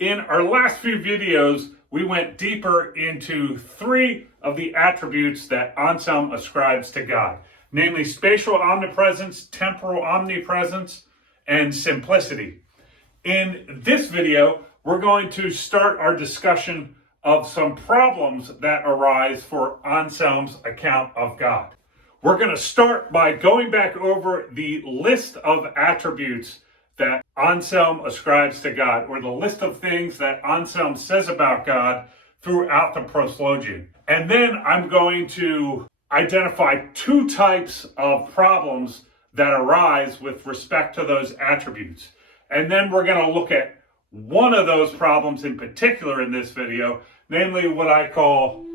In our last few videos, we went deeper into three of the attributes that Anselm ascribes to God, namely spatial omnipresence, temporal omnipresence, and simplicity. In this video, we're going to start our discussion of some problems that arise for Anselm's account of God. We're going to start by going back over the list of attributes that Anselm ascribes to God, or the list of things that Anselm says about God throughout the Proslogion. And then I'm going to identify two types of problems that arise with respect to those attributes. And then we're going to look at one of those problems in particular in this video, namely what I call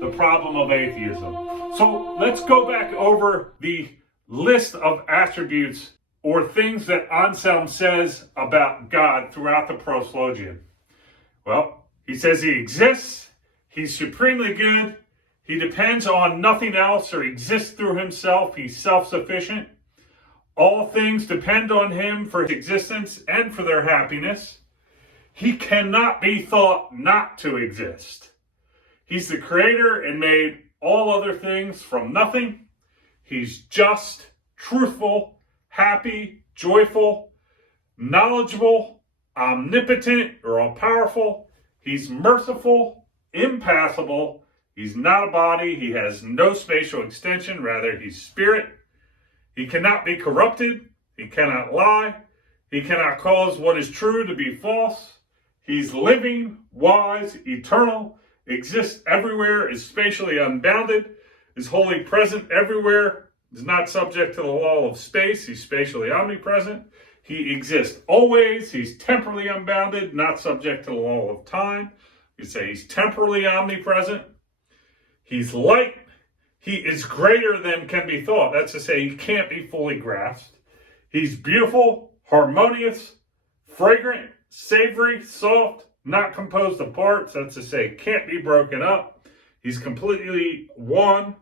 the problem of atheism. So let's go back over the list of attributes or things that Anselm says about God throughout the Proslogion. Well, he says he exists, he's supremely good, he depends on nothing else or exists through himself, he's self-sufficient. All things depend on him for his existence and for their happiness. He cannot be thought not to exist. He's the creator and made all other things from nothing. He's just, truthful, happy, joyful, knowledgeable, omnipotent or all-powerful. He's merciful, impassible. He's not a body. He has no spatial extension. Rather, he's spirit. He cannot be corrupted. He cannot lie. He cannot cause what is true to be false. He's living, wise, eternal, exists everywhere, is spatially unbounded, is wholly present everywhere, is not subject to the law of space. He's spatially omnipresent. He exists always. He's temporally unbounded, not subject to the law of time. You say he's temporally omnipresent. He's light. He is greater than can be thought. That's to say, he can't be fully grasped. He's beautiful, harmonious, fragrant, savory, soft, not composed of parts. That's to say, can't be broken up. He's completely one,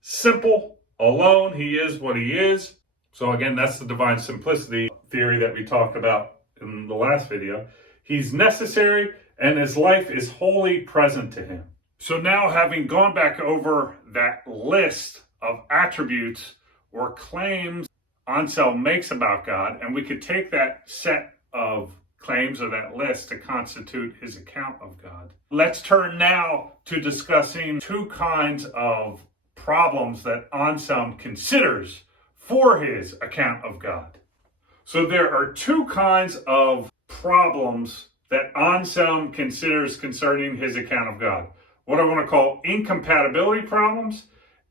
simple, alone. He is what he is. So again, that's the divine simplicity theory that we talked about in the last video. He's necessary and his life is wholly present to him. So now, having gone back over that list of attributes or claims Anselm makes about God, and we could take that set of claims or that list to constitute his account of God. Let's turn now to discussing two kinds of problems that Anselm considers for his account of God. So there are two kinds of problems that Anselm considers concerning his account of God. What I want to call incompatibility problems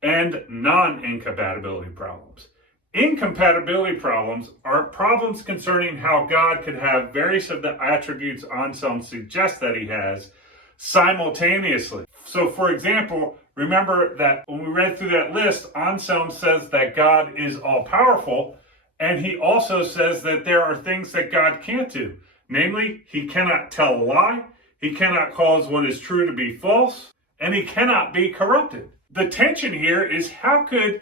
and non-incompatibility problems. Incompatibility problems are problems concerning how God could have various of the attributes Anselm suggests that he has simultaneously. So for example, remember that when we read through that list, Anselm says that God is all-powerful, and he also says that there are things that God can't do. Namely, he cannot tell a lie, he cannot cause what is true to be false, and he cannot be corrupted. The tension here is, how could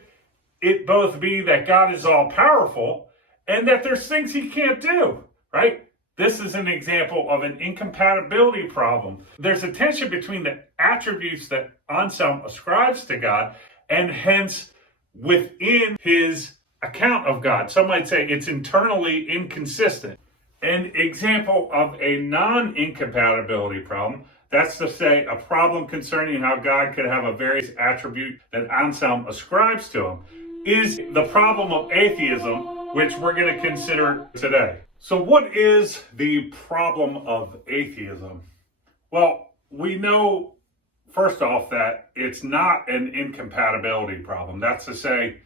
it both be that God is all-powerful and that there's things he can't do, right? This is an example of an incompatibility problem. There's a tension between the attributes that Anselm ascribes to God and hence within his account of God. Some might say it's internally inconsistent. An example of a non-incompatibility problem, that's to say a problem concerning how God could have a various attribute that Anselm ascribes to him, is the problem of atheism, which we're going to consider today. So what is the problem of atheism? Well, we know, first off, that it's not an incompatibility problem. That's to say,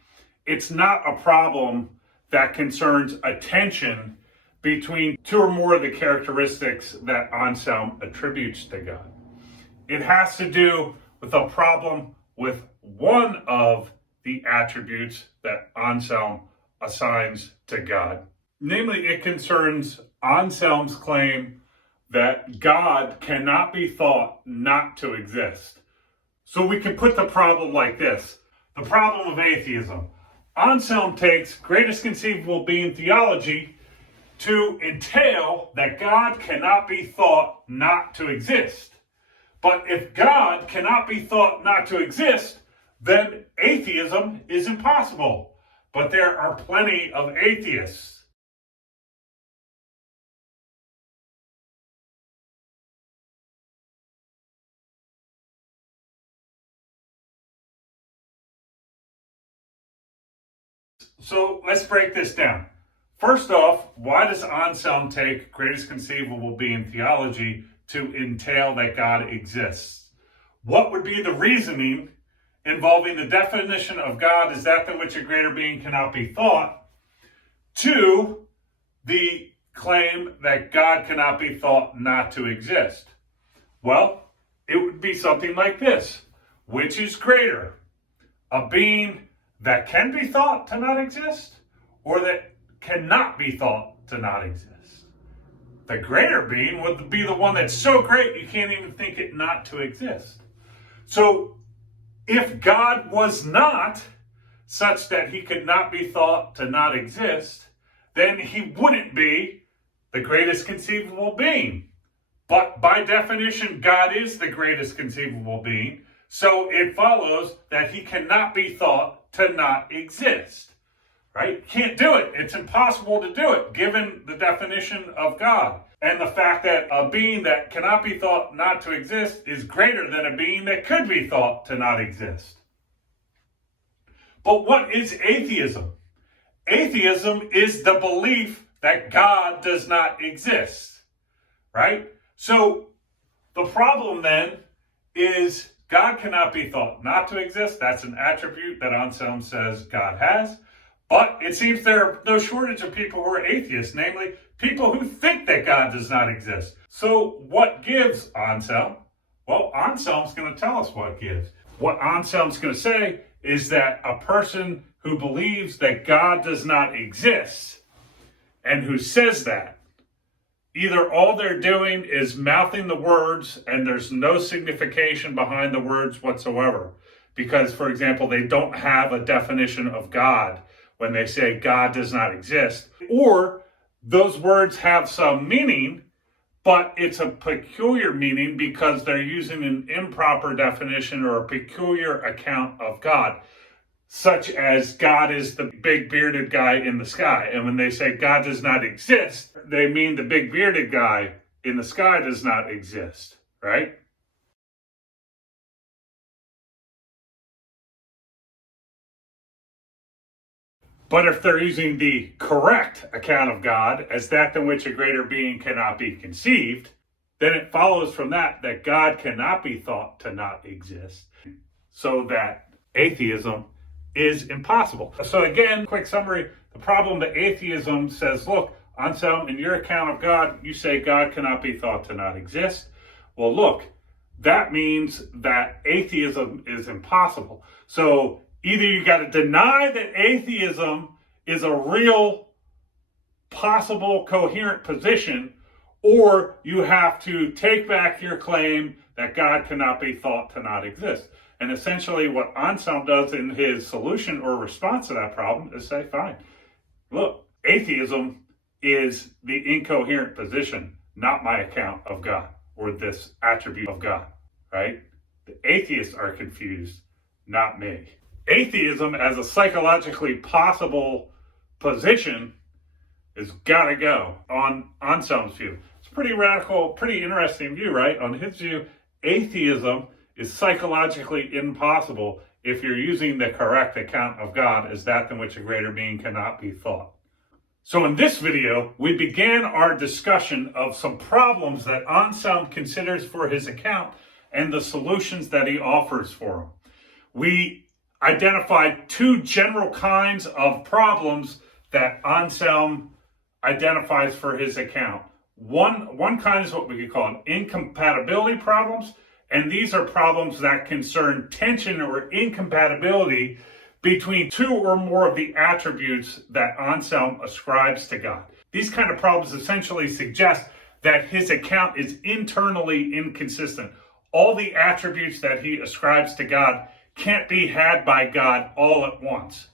it's not a problem that concerns a tension between two or more of the characteristics that Anselm attributes to God. It has to do with a problem with one of the attributes that Anselm assigns to God. Namely, it concerns Anselm's claim that God cannot be thought not to exist. So we can put the problem like this. The problem of atheism. Anselm takes greatest conceivable being theology to entail that God cannot be thought not to exist. But if God cannot be thought not to exist, then atheism is impossible. But there are plenty of atheists. So let's break this down. First off, why does Anselm take greatest conceivable being theology to entail that God exists? What would be the reasoning involving the definition of God as that than which a greater being cannot be thought, to the claim that God cannot be thought not to exist? Well, it would be something like this. Which is greater? A being that can be thought to not exist, or that cannot be thought to not exist? The greater being would be the one that's so great you can't even think it not to exist. So if God was not such that he could not be thought to not exist, then he wouldn't be the greatest conceivable being. But by definition, God is the greatest conceivable being, so it follows that he cannot be thought to not exist, right? Can't do it. It's impossible to do it, given the definition of God and the fact that a being that cannot be thought not to exist is greater than a being that could be thought to not exist. But what is atheism? Atheism is the belief that God does not exist, right? So the problem then is God cannot be thought not to exist. That's an attribute that Anselm says God has. But it seems there are no shortage of people who are atheists, namely people who think that God does not exist. So what gives, Anselm? Well, Anselm's going to tell us what gives. What Anselm's going to say is that a person who believes that God does not exist and who says that, either all they're doing is mouthing the words and there's no signification behind the words whatsoever. Because, for example, they don't have a definition of God when they say God does not exist. Or those words have some meaning, but it's a peculiar meaning because they're using an improper definition or a peculiar account of God. Such as God is the big bearded guy in the sky. And when they say God does not exist, they mean the big bearded guy in the sky does not exist, right? But if they're using the correct account of God as that than which a greater being cannot be conceived, then it follows from that God cannot be thought to not exist, so that atheism is impossible. So again, quick summary, the problem that atheism says, look, Anselm, in your account of God, you say God cannot be thought to not exist. Well, look, that means that atheism is impossible. So either you got to deny that atheism is a real, possible, coherent position, or you have to take back your claim that God cannot be thought to not exist. And essentially what Anselm does in his solution or response to that problem is say, fine, look, atheism is the incoherent position, not my account of God or this attribute of God, right? The atheists are confused, not me. Atheism as a psychologically possible position is gotta go on Anselm's view. It's a pretty radical, pretty interesting view, right? On his view, atheism is psychologically impossible if you're using the correct account of God as that than which a greater being cannot be thought. So in this video, we began our discussion of some problems that Anselm considers for his account and the solutions that he offers for them. We identified two general kinds of problems that Anselm identifies for his account. One kind is what we could call incompatibility problems, and these are problems that concern tension or incompatibility between two or more of the attributes that Anselm ascribes to God. These kind of problems essentially suggest that his account is internally inconsistent. All the attributes that he ascribes to God can't be had by God all at once.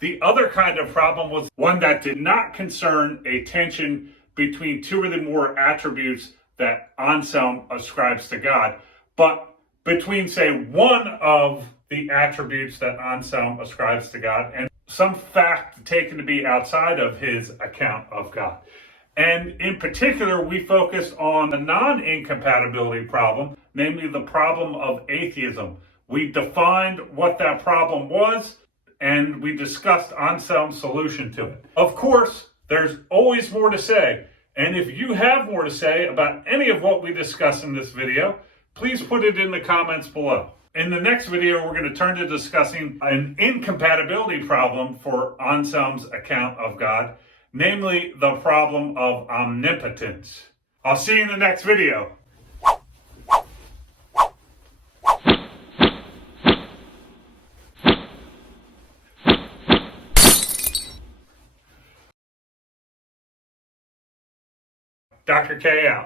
The other kind of problem was one that did not concern a tension between two or more attributes that Anselm ascribes to God, but between, say, one of the attributes that Anselm ascribes to God and some fact taken to be outside of his account of God. And in particular, we focused on the non-incompatibility problem, namely the problem of atheism. We defined what that problem was, and we discussed Anselm's solution to it. Of course, there's always more to say, and if you have more to say about any of what we discuss in this video, please put it in the comments below. In the next video, we're going to turn to discussing an incompatibility problem for Anselm's account of God, namely the problem of omnipotence. I'll see you in the next video. Dr. K out.